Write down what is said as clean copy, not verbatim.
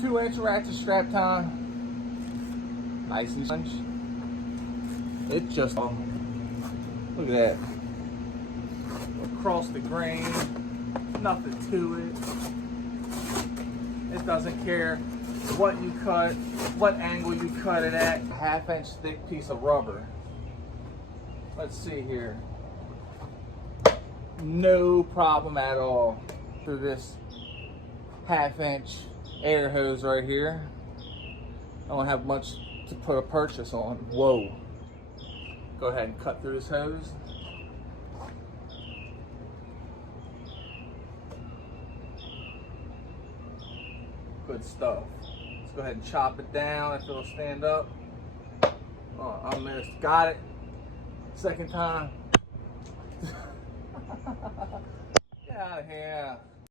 2-inch ratchet strap time. Nice and sponge. It just, look at that. Across the grain, nothing to it. It doesn't care what you cut, what angle you cut it at. A 1/2-inch thick piece of rubber. Let's see here. No problem at all through this 1/2-inch air hose right here. I don't have much to put a purchase on. Whoa. Go ahead and cut through this hose. Good stuff. Let's go ahead and chop it down if it'll stand up. Oh, I missed. Got it. Second time. Get out of here.